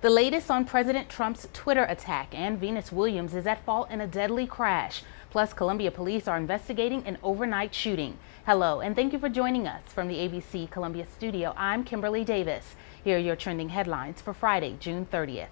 The latest on President Trump's Twitter attack, and Venus Williams is at fault in a deadly crash. Plus, Columbia police are investigating an overnight shooting. Hello, and thank you for joining us from the ABC Columbia studio. I'm Kimberly Davis. Here are your trending headlines for Friday, June 30th.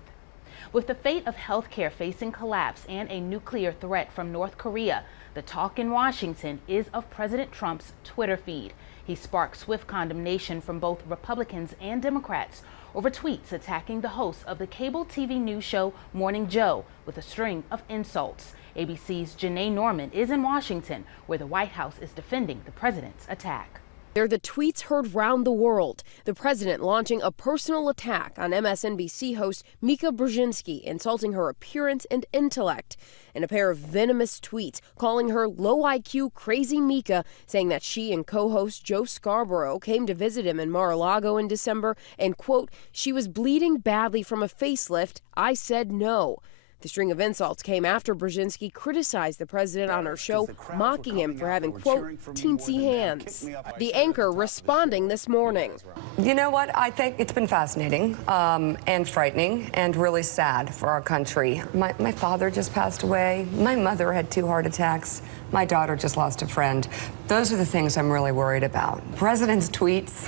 With the fate of healthcare facing collapse and a nuclear threat from North Korea, the talk in Washington is of President Trump's Twitter feed. He sparked swift condemnation from both Republicans and Democrats over tweets attacking the host of the cable TV news show Morning Joe with a string of insults. ABC's Janae Norman is in Washington, where the White House is defending the president's attack. They're the tweets heard round the world. The president launching a personal attack on MSNBC host Mika Brzezinski, insulting her appearance and intellect. And a pair of venomous tweets calling her low IQ crazy Mika, saying that she and co-host Joe Scarborough came to visit him in Mar-a-Lago in December and, quote, she was bleeding badly from a facelift. I said no. The string of insults came after Brzezinski criticized the president on her show, mocking him for having, quote, teensy hands. The anchor responding this morning. You know what? I think it's been fascinating and frightening and really sad for our country. My father just passed away. My mother had 2 heart attacks. My daughter just lost a friend. Those are the things I'm really worried about. President's tweets,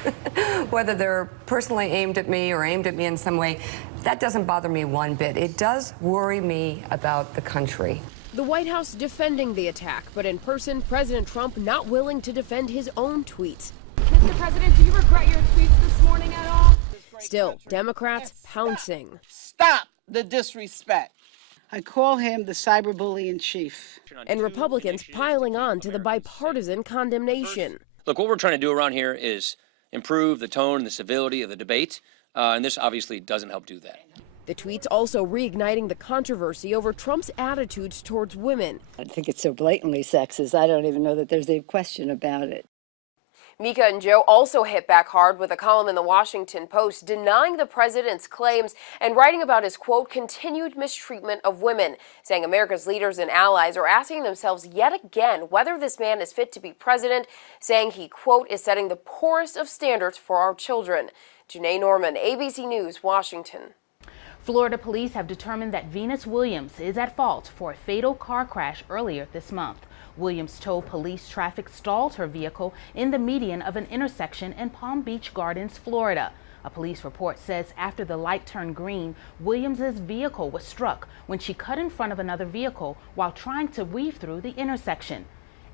whether they're personally aimed at me or aimed at me in some way, that doesn't bother me one bit. It does worry me about the country. The White House defending the attack, but in person, President Trump not willing to defend his own tweets. Mr. President, do you regret your tweets this morning at all? Still, Democrats pouncing. Stop the disrespect. I call him the cyberbully in chief. And Republicans piling on to the bipartisan condemnation. Look, what we're trying to do around here is improve the tone and the civility of the debate, and this obviously doesn't help do that. The tweets also reigniting the controversy over Trump's attitudes towards women. I think it's so blatantly sexist, I don't even know that there's a question about it. Mika and Joe also hit back hard with a column in the Washington Post denying the president's claims and writing about his, quote, continued mistreatment of women, saying America's leaders and allies are asking themselves yet again whether this man is fit to be president, saying he, quote, is setting the poorest of standards for our children. Janae Norman, ABC News, Washington. Florida police have determined that Venus Williams is at fault for a fatal car crash earlier this month. Williams told police traffic stalled her vehicle in the median of an intersection in Palm Beach Gardens, Florida. A police report says after the light turned green, Williams's vehicle was struck when she cut in front of another vehicle while trying to weave through the intersection.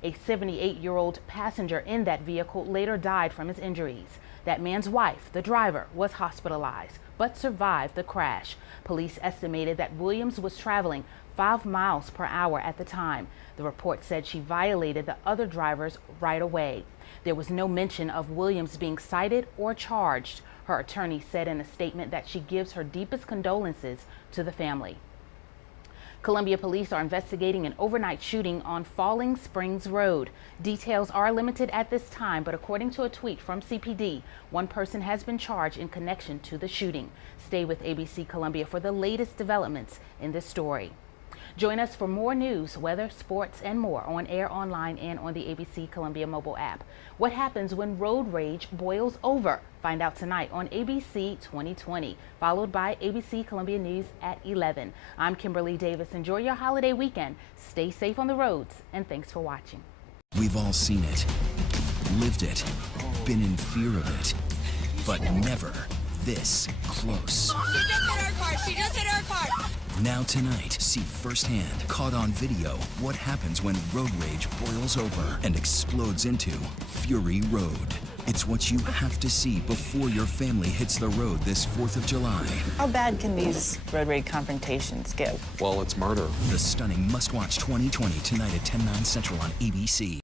A 78-year-old passenger in that vehicle later died from his injuries. That man's wife, the driver, was hospitalized but survived the crash. Police estimated that Williams was traveling 5 miles per hour at the time. The report said she violated the other drivers right away. There was no mention of Williams being cited or charged. Her attorney said in a statement that she gives her deepest condolences to the family. Columbia police are investigating an overnight shooting on Falling Springs Road. Details are limited at this time, but according to a tweet from CPD, 1 person has been charged in connection to the shooting. Stay with ABC Columbia for the latest developments in this story. Join us for more news, weather, sports, and more on air, online, and on the ABC Columbia mobile app. What happens when road rage boils over? Find out tonight on ABC 2020, followed by ABC Columbia News at 11. I'm Kimberly Davis. Enjoy your holiday weekend. Stay safe on the roads, and thanks for watching. We've all seen it, lived it, been in fear of it, but never this close. She just hit her car. She just hit her car. Now tonight, see firsthand, caught on video, what happens when road rage boils over and explodes into Fury Road. It's what you have to see before your family hits the road this 4th of July. How bad can these road rage confrontations get? Well, it's murder. The stunning must-watch 2020 tonight at 10/9 Central on ABC.